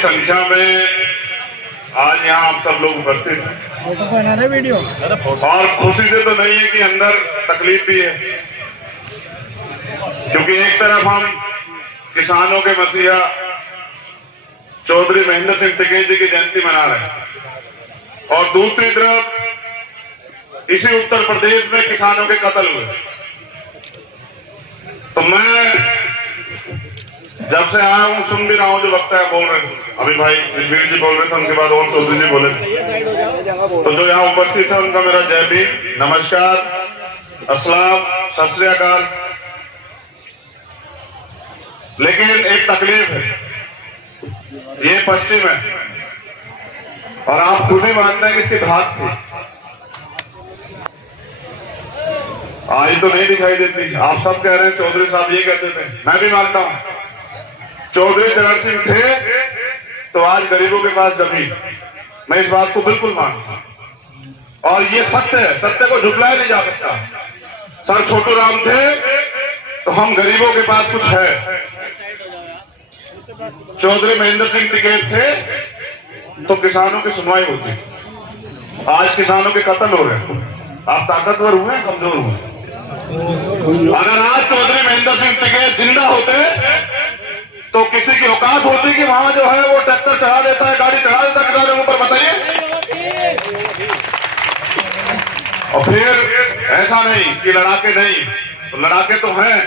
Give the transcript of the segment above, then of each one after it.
संख्या में आज यहाँ आप सब लोग उपस्थित हैं वीडियो और खुशी से तो नहीं है कि अंदर तकलीफ भी है, क्योंकि एक तरफ हम किसानों के मसीहा चौधरी महेंद्र सिंह टिकैत जी की जयंती मना रहे हैं और दूसरी तरफ इसी उत्तर प्रदेश में किसानों के कत्ल हुए। तो मैं जब से आया हूं सुन भी रहा हूं जो वक्ता है बोल रहे हैं, अभी भाई रणवीर जी बोल रहे थे, उनके बाद और चौधरी जी बोले, तो जो यहाँ उपस्थित है उनका मेरा जय भीम, नमस्कार, अस्सलाम, सत श्री अकाल। लेकिन एक तकलीफ है, ये पश्चिम है और आप खुद ही मानते हैं कि इसकी धाक थी, आज तो नहीं दिखाई देती। आप सब कह रहे हैं चौधरी साहब ये कहते थे, मैं भी मानता हूं चौधरी चरण सिंह थे तो आज गरीबों के पास जमीन, मैं इस बात को बिल्कुल मानता हूं और ये सत्य है, सत्य को झुटलाया नहीं जा सकता। सर छोटू राम थे तो हम गरीबों के पास कुछ है, चौधरी महेंद्र सिंह टिकैत थे तो किसानों की सुनवाई होती, आज किसानों के कत्ल हो रहे हैं। आप ताकतवर हुए हैं, कमजोर हुए। अगर आज चौधरी महेंद्र सिंह टिकैत जिंदा होते तो किसी की औकात होती कि वहां जो है वो ट्रैक्टर चढ़ा देता है, गाड़ी चढ़ा देता है किसानों पर, बताइए। और फिर ऐसा नहीं कि लड़ाके नहीं, तो लड़ाके तो हैं।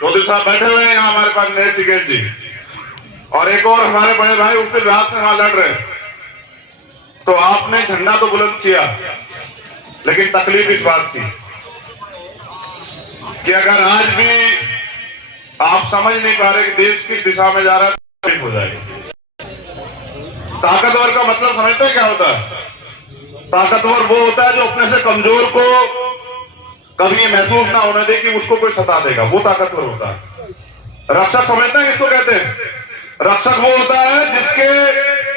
चौधरी साहब बैठे हुए हैं यहाँ हमारे पास, महेंद्र टिकैत जी और एक और हमारे बड़े भाई उत्तर रात से वहां लड़ रहे हैं। तो आपने झंडा तो बुलंद किया, लेकिन तकलीफ इस बात की कि अगर आज भी आप समझ नहीं पा रहे कि देश किस दिशा में जा रहा है, तकलीफ हो जाएगी। ताकतवर का मतलब समझते हैं क्या होता है? ताकतवर वो होता है जो अपने से कमजोर को कभी ये महसूस ना होने दे कि उसको कोई सता देगा, वो ताकतवर होता है। रक्षक समझते हैं किसको कहते हैं? रक्षक वो होता है जिसके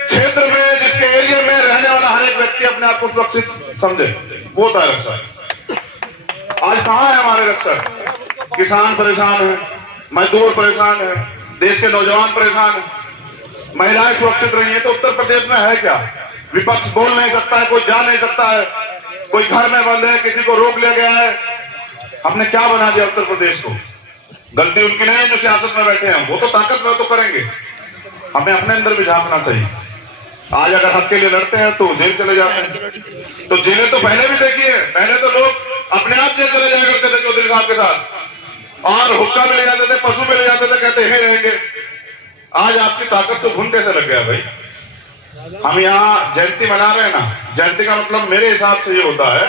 क्षेत्र में, जिसके एरिया में रहने वाला हर एक व्यक्ति अपने आप को सुरक्षित समझे, वो होता है रक्षक। आज कहां है हमारे रक्षक? किसान परेशान है, मजदूर परेशान है, देश के नौजवान परेशान है, महिलाएं सुरक्षित रही है, तो उत्तर प्रदेश में है क्या? विपक्ष बोल नहीं सकता है, कोई जा नहीं सकता है, कोई घर में बंद है, किसी को रोक लिया गया है। हमने क्या बना दिया उत्तर प्रदेश को? गलती उनकी नहीं है जो सियासत में बैठे हैं, वो तो ताकतवर तो करेंगे, हमें अपने अंदर भी झांकना चाहिए। आज अगर हक के लिए लड़ते हैं तो जेल चले जाते हैं, तो जेलें तो पहले भी देखी है, पहले तो लोग अपने आप जेल चले जाया करते थे चौधरी साहब के साथ, और हुक्का में ले जाते थे, पशु में ले जाते थे, कहते हैं रहेंगे। आज आपकी ताकत को घुन कैसे लग गया भाई? हम यहाँ जयंती मना रहे हैं ना, जयंती का मतलब मेरे हिसाब से ये होता है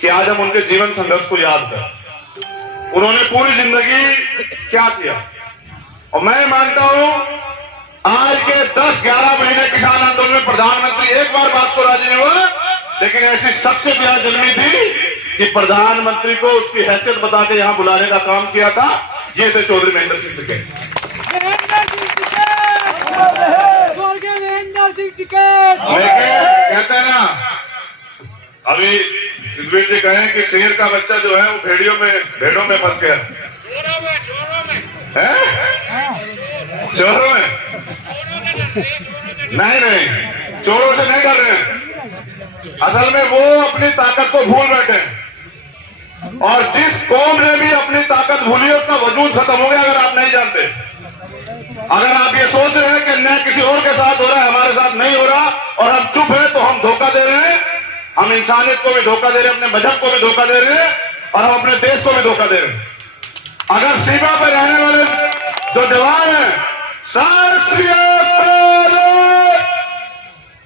कि आज हम उनके जीवन संघर्ष को याद करें, उन्होंने पूरी जिंदगी क्या किया। और मैं मानता हूं आज के 10-11 महीने किसान आंदोलन में प्रधानमंत्री एक बार बात को राजी नहीं हुआ, लेकिन ऐसी शख्सियत यहाँ जन्मी थी कि प्रधानमंत्री को उसकी हैसियत बता के यहाँ बुलाने का काम किया था, ये थे चौधरी महेंद्र सिंह टिकैत। कहते हैं ना, अभी रणवीर जी कहें कि शेर का बच्चा जो है वो भेड़ों में फंस गया, चोरों में नहीं, चोरों से नहीं कर रहे हैं। असल में वो अपनी ताकत को भूल बैठे हैं, और जिस कौम ने भी अपनी ताकत भूली है उसका वजूद खत्म हो गया। अगर आप नहीं जानते, अगर आप ये सोच रहे हैं कि न किसी और के साथ हो रहा है, हमारे साथ नहीं हो रहा और हम चुप है, तो हम धोखा दे रहे हैं। हम इंसानियत को भी धोखा दे रहे हैं, अपने मजहब को भी धोखा दे रहे हैं और हम अपने देश को भी धोखा दे रहे हैं। अगर सीमा पर रहने वाले जो जवान हैं,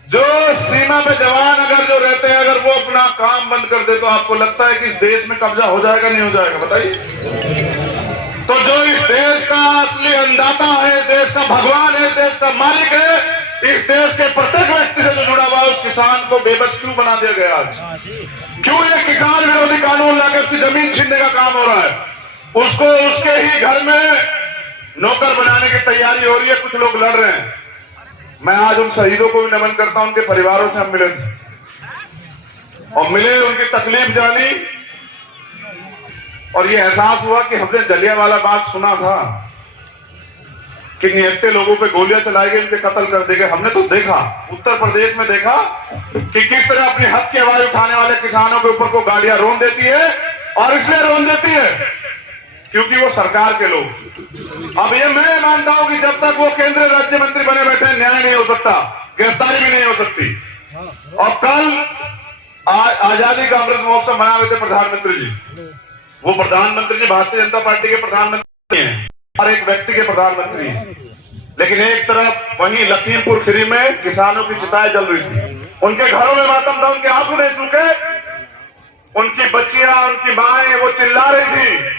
जो सीमा पे जवान अगर जो रहते हैं, अगर वो अपना काम बंद कर दे, तो आपको लगता है कि इस देश में कब्जा हो जाएगा नहीं हो जाएगा? बताइए। तो जो इस देश का असली अन्नदाता है, इस देश का भगवान है, इस देश का मालिक है, इस देश के प्रत्येक व्यक्ति से जो जुड़ा हुआ है, उस किसान को बेबस क्यों बना दिया गया आज? क्यों ये किसान विरोधी कानून लाकर उसकी जमीन छीनने का काम हो रहा है? उसको उसके ही घर में नौकर बनाने की तैयारी हो रही है, कुछ लोग लड़ रहे हैं। मैं आज उन शहीदों को भी नमन करता हूं, उनके परिवारों से हम मिले थे और मिले, उनकी तकलीफ जानी और ये एहसास हुआ कि हमने जलियांवाला बाग सुना था, कि निहत्थे लोगों पे गोलियां चलाई गई, उनके कत्ल कर दिए गए। हमने तो देखा, उत्तर प्रदेश में देखा कि किस तरह अपने हक की आवाज उठाने वाले किसानों के ऊपर को गाड़ियां रोन देती है, और इसलिए रोन देती है क्योंकि वो सरकार के लोग। अब ये मैं मानता हूं कि जब तक वो केंद्रीय राज्य मंत्री बने बैठे न्याय नहीं हो सकता, गिरफ्तारी भी नहीं हो सकती। और कल आजादी का अमृत महोत्सव मना रहे थे प्रधानमंत्री जी। वो प्रधानमंत्री जी भारतीय जनता पार्टी के प्रधानमंत्री हैं और एक व्यक्ति के प्रधानमंत्री हैं, लेकिन एक तरफ वहीं लखीमपुर खीरी में किसानों की चिताएं जल रही थी, उनके घरों में मातम था, उनके आंसू नहीं सूखे, उनकी बच्चियां, उनकी माएं वो चिल्ला रही थी।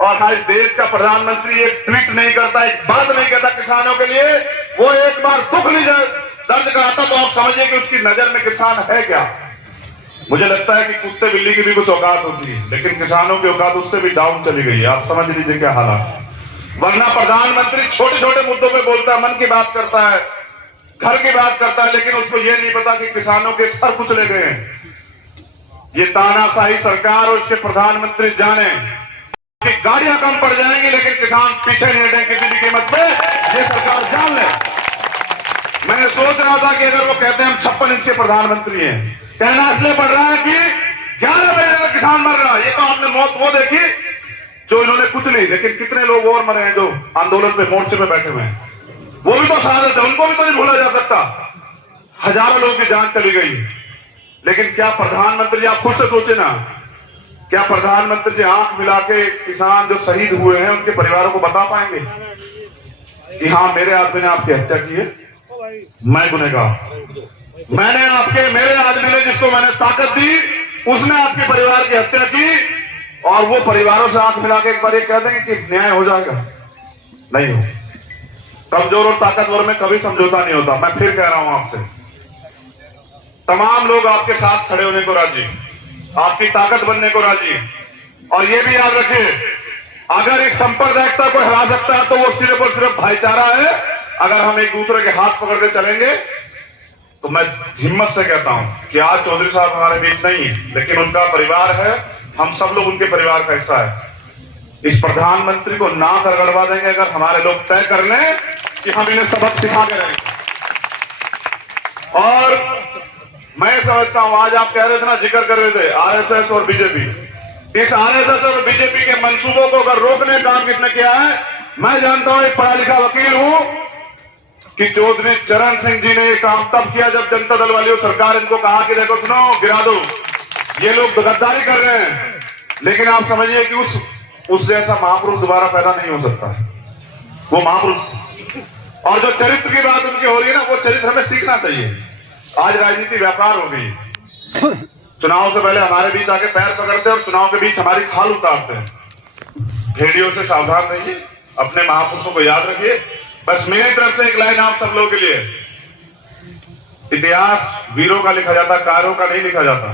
और आज देश का प्रधानमंत्री एक ट्वीट नहीं करता, एक बात नहीं कहता किसानों के लिए, वो एक बार दुख नहीं दर्ज कराता तो आप समझिए कि उसकी नजर में किसान है क्या। मुझे लगता है कि कुत्ते बिल्ली की भी कुछ औकात होती है, लेकिन किसानों की औकात उससे भी डाउन चली गई है। आप समझ लीजिए क्या हालात। वरना प्रधानमंत्री छोटे छोटे मुद्दों पे बोलता है, मन की बात करता है, घर की बात करता है, लेकिन उसको ये नहीं पता कि किसानों के सर कुचले गए हैं। ये तानाशाही सरकार और इसके प्रधानमंत्री जाने कि गाड़ियां कम पड़ जाएंगी लेकिन किसान पीछे नहीं हटेंगे किसी भी कीमत पे, ये सरकार जान ले। मैंने सोच रहा था कि अगर वो कहते हैं हम 56 इंच के प्रधानमंत्री हैं, कहना इसलिए पड़ रहा है कि 11 बजे का किसान मर रहा है। ये तो आपने मौत वो देखी जो इन्होंने कुछ नहीं, लेकिन कितने लोग और मरे हैं जो आंदोलन पे मोर्चे पे बैठे हुए हैं, वो भी तो शहादत है, उनको भी तो नहीं भूला जा सकता। हजारों लोगों की जान चली गई, लेकिन क्या प्रधानमंत्री, आप खुद से सोचे ना, क्या प्रधानमंत्री जी आंख मिला के किसान जो शहीद हुए हैं उनके परिवारों को बता पाएंगे कि हाँ मेरे आदमी ने आपकी हत्या की है, मैं गुनहगार, मैंने आपके, मेरे आदमी ने जिसको मैंने ताकत दी उसने आपके परिवार की हत्या की, और वो परिवारों से आंख मिला के एक बार ये कह देंगे कि न्याय हो जाएगा? नहीं हो। कमजोर और ताकतवर में कभी समझौता नहीं होता। मैं फिर कह रहा हूं आपसे, तमाम लोग आपके साथ खड़े होने को राजी, आपकी ताकत बनने को राजी, और ये भी याद रखिए अगर इस सांप्रदायिकता को हरा सकता है तो वो सिर्फ और सिर्फ भाईचारा है। अगर हम एक दूसरे के हाथ पकड़ के चलेंगे तो मैं हिम्मत से कहता हूं कि आज चौधरी साहब हमारे बीच नहीं है, लेकिन उनका परिवार है, हम सब लोग उनके परिवार का हिस्सा है। इस प्रधानमंत्री को ना गड़बड़ा देंगे अगर हमारे लोग तय कर लें कि हम इन्हें सबक सिखा के रहेंगे। और मैं समझता हूं, आज आप कह रहे थे ना, जिक्र कर रहे थे आरएसएस और बीजेपी, इस आरएसएस और बीजेपी के मंसूबों को अगर रोकने का काम किसने किया है, मैं जानता हूं, एक पढ़ा लिखा वकील हूं कि चौधरी चरण सिंह जी ने ये काम तब किया जब जनता दल वाली सरकार इनको कहा कि देखो सुनो, गिरा दो, ये लोग गद्दारी कर रहे हैं। लेकिन आप समझिए कि उस जैसा महापुरुष दोबारा पैदा नहीं हो सकता, वो महापुरुष। और जो चरित्र की बात उनकी हो रही है ना, वो चरित्र हमें सीखना चाहिए। आज राजनीति व्यापार हो गई, चुनाव से पहले हमारे बीच आके पैर पकड़ते हैं और चुनाव के बीच हमारी खाल उतारते हैं। भेड़ियों से सावधान रहिए, अपने महापुरुषों को याद रखिए। बस मेरी तरफ से एक लाइन आप सब लोगों के लिए, इतिहास वीरों का लिखा जाता, कायरों का नहीं लिखा जाता।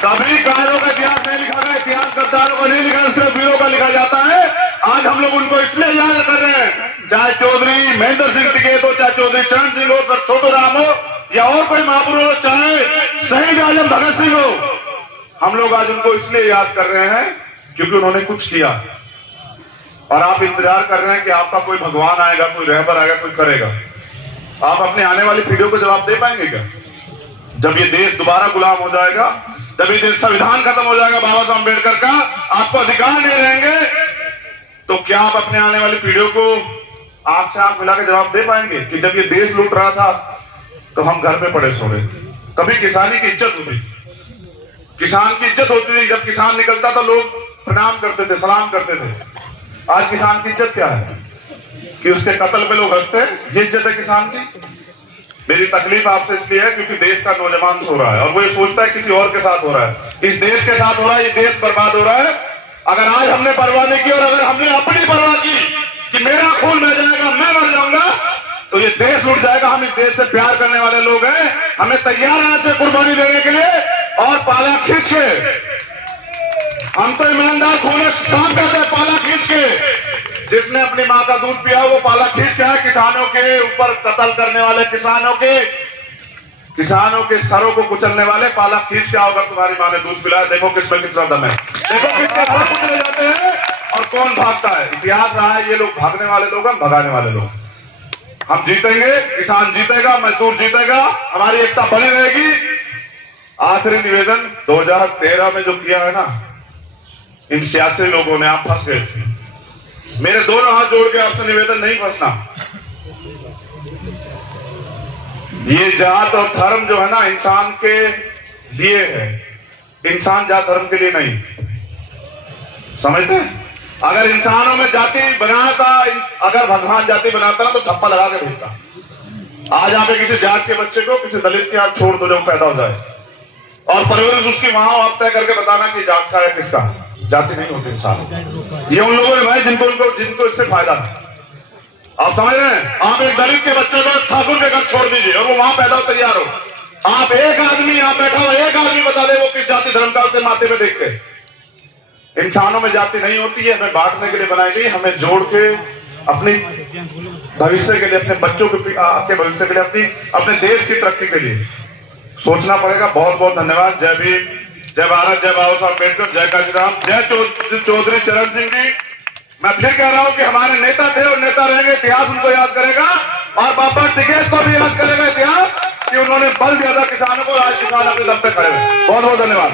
कभी कायरों का इतिहास नहीं लिखा गया, इतिहास गद्दारों का नहीं लिखा, सिर्फ वीरों का लिखा जाता है। आज हम लोग उनको इसलिए याद कर रहे हैं, चाहे चौधरी महेंद्र सिंह टिकैत हो, चाहे चौधरी चरण सिंह हो, सर छोटू राम हो, या और कोई महापुरुष हो, चाहे शहीद आजम भगत सिंह हो, हम लोग आज उनको इसलिए याद कर रहे हैं क्योंकि उन्होंने कुछ किया। और आप इंतजार कर रहे हैं कि आपका कोई भगवान आएगा, कोई रहबर आएगा, कोई करेगा। आप अपने आने वाली पीढ़ियों को जवाब दे पाएंगे क्या? जब ये देश दोबारा गुलाम हो जाएगा, जब ये देश संविधान खत्म हो जाएगा बाबा साहब अम्बेडकर का, आपको अधिकार नहीं रहेंगे, तो क्या आप अपने आने वाली पीढ़ियों को आंख से आंख मिला के जवाब दे पाएंगे कि जब ये देश लूट रहा था तो हम घर में पड़े सो रहे थे? कभी किसानी की इज्जत होती, किसान की इज्जत होती थी। जब किसान निकलता था लोग प्रणाम करते थे, सलाम करते थे। आज किसान की इज्जत क्या है कि उसके कत्ल पे लोग हंसते हैं? ये इज्जत है किसान की? मेरी तकलीफ आपसे इसलिए है क्योंकि देश का नौजवान सो रहा है और वो ये सोचता है किसी और के साथ हो रहा है, इस देश के साथ हो रहा है, ये देश बर्बाद हो रहा है। अगर आज हमने परवाह नहीं की और अगर हमने अपनी परवाह की कि मेरा खून बह जाएगा, मैं मर जाऊंगा, तो ये देश उठ जाएगा। हम इस देश से प्यार करने वाले लोग हैं, हमें तैयार रहना चाहिए कुर्बानी देने के लिए। और पाला खींच के, हम तो ईमानदार खून काम करते हैं, पाला खींच के। जिसने अपनी मां का दूध पिया वो पाला खींच के है। किसानों के ऊपर कत्ल करने वाले, किसानों के सरों को कुचलने वाले पाला खींच के आओ। अगर तुम्हारी मां ने दूध पिलाया, देखो किसमें कितना दम है, देखो किसके सर कुचले जाते हैं। और कौन भागता है। इतिहास रहा है, ये लोग भागने वाले लोग हैं, भगाने वाले लोग। हम जीतेंगे, किसान जीतेगा, मजदूर जीतेगा, हमारी एकता बनी रहेगी। आखिरी निवेदन 2013 में जो किया है ना इन सियासी लोगों ने, आप फंस गए थे। मेरे दोनों हाथ जोड़ के आपसे निवेदन, नहीं फंसना। ये जात और धर्म जो है ना इंसान के लिए है, इंसान जात धर्म के लिए नहीं, समझते हैं? अगर इंसानों में जाति बनाता, अगर भगवान जाति बनाता ना तो ठप्पा लगा के भेजता। आज यहाँ पे किसी जात के बच्चे को किसी दलित के हाथ छोड़ दो जो पैदा हो जाए, और परवरिश उसकी वहां आप तय करके बताना कि जात का है किसका। जाति नहीं होती इंसान। ये उन लोगों ने भाई जिनको इससे फायदा है। आप समझ रहे हैं? आप एक दलित के बच्चे को ठाकुर के घर छोड़ दीजिए और वो वहां पैदा हो तैयार हो। आप एक आदमी यहाँ बैठा हो, एक आदमी बता दे वो किस जाति धर्म का, उसके माथे पे देख के। इंसानों में जाति नहीं होती है, हमें बांटने के लिए बनाई गई, हमें जोड़ के अपनी भविष्य के लिए, अपने बच्चों के भविष्य के लिए, अपने देश की तरक्की के लिए सोचना पड़ेगा। बहुत बहुत धन्यवाद। जय भीम, जय भारत, जय बाबा साहब अम्बेडकर, जय काशीराम, जय चौधरी चरण सिंह जी। मैं फिर कह रहा हूं कि हमारे नेता थे और नेता रहेंगे, इतिहास उनको याद करेगा, और बाबा टिकैत को भी याद करेगा इतिहास कि उन्होंने बल दिया था किसानों को, आज किसान अपने दम पे खड़े हुए। बहुत बहुत धन्यवाद।